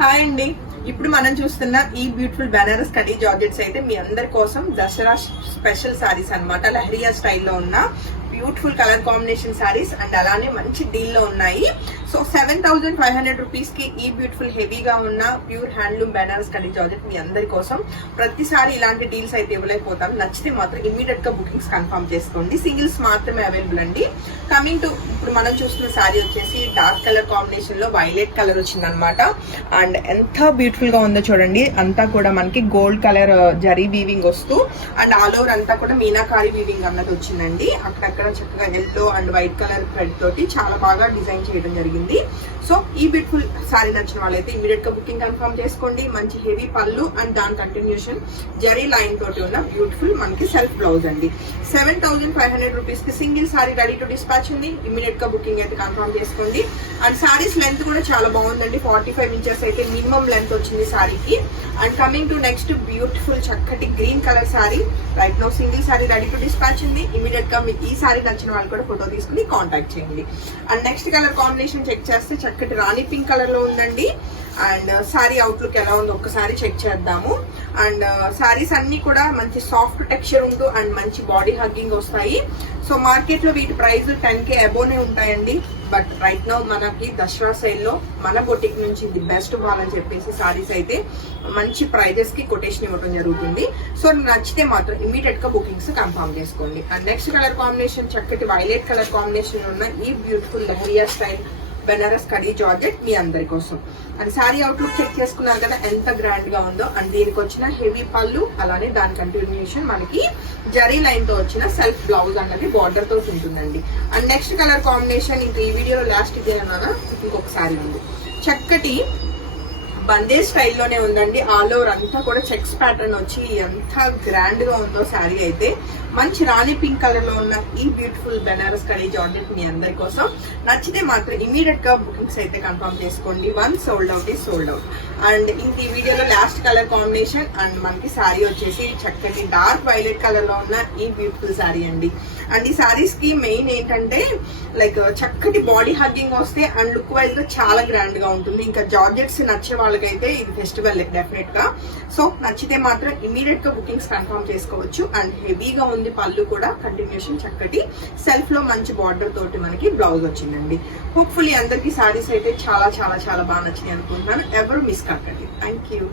Hi అండి. ఇప్పుడు మనం చూస్తున్న ఈ బ్యూటిఫుల్ బనారస్ కడీ జార్జెట్స్ అయితే మీ అందరి కోసం దసరా స్పెషల్ సారీస్ అన్నమాట. లహరియా స్టైల్లో ఉన్న beautiful colour combination saris and అలానే మంచి డీల్ లో ఉన్నాయి. సో 7,500 రూపీస్ కి ఈ బ్యూటిఫుల్ హెవీగా ఉన్న ప్యూర్ హ్యాండ్లూమ్ బనారస్ కడీ జార్జెట్ మీ అందరి కోసం. ప్రతిసారి ఇలాంటి డీల్స్ అయితే ఇవ్వలేకపోతాం. నచ్చితే మాత్రం ఇమీడియట్ గా బుకింగ్స్ కన్ఫర్మ్ చేసుకోండి. సింగిల్స్ మాత్రమే అవైలబుల్ అండి. కమింగ్ టు ఇప్పుడు మనం చూస్తున్న సారీ వచ్చేసి డార్క్ కలర్ కాంబినేషన్ లో వైలెట్ కలర్ వచ్చింది అనమాట. అండ్ ఎంత బ్యూటిఫుల్ గా ఉందో చూడండి. అంతా కూడా మనకి గోల్డ్ కలర్ జరీ వీవింగ్ వస్తూ అండ్ ఆల్ ఓవర్ అంతా కూడా మీనాకారి వీవింగ్ అన్నది వచ్చిందండి. అక్కడక్కడ చక్కగా yellow and white colour thread తోటి చాలా బాగా డిజైన్ చేయడం జరిగింది. సో ఈ బ్యూటిఫుల్ సారీ నచ్చిన వాళ్ళైతే ఇమీడియట్ గా బుకింగ్ కన్ఫర్మ్ చేసుకోండి. మంచి హెవీ పళ్ళు అండ్ దాని కంటిన్యూషన్ జరీ లైన్ తోటి ఉన్న బ్యూటిఫుల్ మనకి సెల్ఫ్ బ్లౌజ్ అండి. 7,500 రూపీస్ కి single sari ready to dispatch ఉంది. ఇమీడియట్ గా బుకింగ్ అయితే కన్ఫర్మ్ చేసుకోండి. అండ్ సారీస్ లెంత్ కూడా చాలా బాగుందండి. 45 ఇంచెస్ అయితే మినిమం లెంత్ వచ్చింది సారీకి. And coming to next beautiful చక్కటి green colour sari. Right no single sari ready to dispatch ఉంది. ఇమీడియట్ గా మీకు ఈ సారీ నచ్చిన వాళ్ళు కూడా ఫోటో తీసుకుని కాంటాక్ట్ చేయండి. And next colour combination check చేస్తే చక్కటి రాణి పింక్ కలర్ లో ఉందండి. అండ్ సారీ అవుట్లుక్ ఎలా ఉందో ఒక్కసారి చెక్ చేద్దాము. అండ్ సారీస్ అన్ని కూడా మంచి సాఫ్ట్ టెక్స్చర్ ఉంటూ అండ్ మంచి బాడీ హగ్గింగ్ వస్తాయి. సో మార్కెట్ లో వీటి ప్రైస్ 10K అబోనే ఉంటాయండి. బట్ రైట్ నౌ మనకి దసరా సేల్ లో మన బొటిక్ నుంచి ది బెస్ట్ ఇవ్వాలని చెప్పేసి సారీస్ అయితే మంచి ప్రైజెస్ కి కొటేషన్ ఇవ్వడం జరుగుతుంది. సో నచ్చితే మాత్రం ఇమీడియట్ గా బుకింగ్స్ కన్ఫర్మ్ చేసుకోండి. అండ్ నెక్స్ట్ కలర్ కాంబినేషన్ చక్కటి వైలెట్ కలర్ కాంబినేషన్ ఉన్న ఈ బ్యూటిఫుల్ లహరియా స్టైల్ బనారస్ కడీ జార్జెట్ మీ అందరి కోసం. అండ్ సారీ అవుట్లుక్ చెక్ చేసుకున్నారు కదా ఎంత గ్రాండ్ గా ఉందో. అండ్ దీనికి వచ్చిన హెవీ పళ్ళు అలానే దాని కంటిన్యూషన్ మనకి జరీ లైన్ తో వచ్చిన సెల్ఫ్ బ్లౌజ్ అన్నది బార్డర్ తో ఉంటుందండి. అండ్ నెక్స్ట్ కలర్ కాంబినేషన్ ఇంకా ఈ వీడియోలో లాస్ట్ ఇదే అన్నా ఇంకొక సారీ ఉంది. చక్కటి బందే స్టైల్లోనే ఉందండి. ఆల్ ఓవర్ అంతా కూడా చెక్స్ ప్యాటర్న్ వచ్చి ఎంత గ్రాండ్ గా ఉందో శారీ అయితే. మంచి రాణి పింక్ కలర్ లో ఉన్న ఈ బ్యూటిఫుల్ బనారస్ కడీ జార్జెట్ మీ అందరి కోసం. నచ్చితే మాత్రం ఇమీడియట్ గా బుకింగ్స్ అయితే కన్ఫర్మ్ చేసుకోండి. One sold out is sold out. And ఇంక ఈ వీడియోలో లాస్ట్ కలర్ కాంబినేషన్ అండ్ మనకి శారీ వచ్చేసి చక్కటి డార్క్ వైలెట్ కలర్ లో ఉన్న ఈ బ్యూటిఫుల్ శారీ అండి. అండ్ ఈ శారీస్ కి మెయిన్ ఏంటంటే లైక్ చక్కటి బాడీ హగ్గింగ్ వస్తే అండ్ లుక్ వైజ్ గా చాలా గ్రాండ్ గా ఉంటుంది. ఇంకా జార్జెట్స్ నచ్చే వాళ్ళకైతే ఇది ఫెస్టివల్ డెఫినెట్ గా. సో నచ్చితే మాత్రం ఇమీడియట్ గా బుకింగ్స్ కన్ఫర్మ్ చేసుకోవచ్చు. అండ్ హెవీగా ఉంది పళ్ళు కూడా కంటిన్యూషన్ చక్కటి సెల్ఫ్ లో మంచి బార్డర్ తోటి మనకి బ్లౌజ్ వచ్చిందండి. హోప్ఫుల్లీ అందరికి సారీస్ అయితే చాలా చాలా చాలా బాగా నచ్చినాయి అనుకుంటున్నాను. ఎవరు మిస్ కాకండి. Thank you.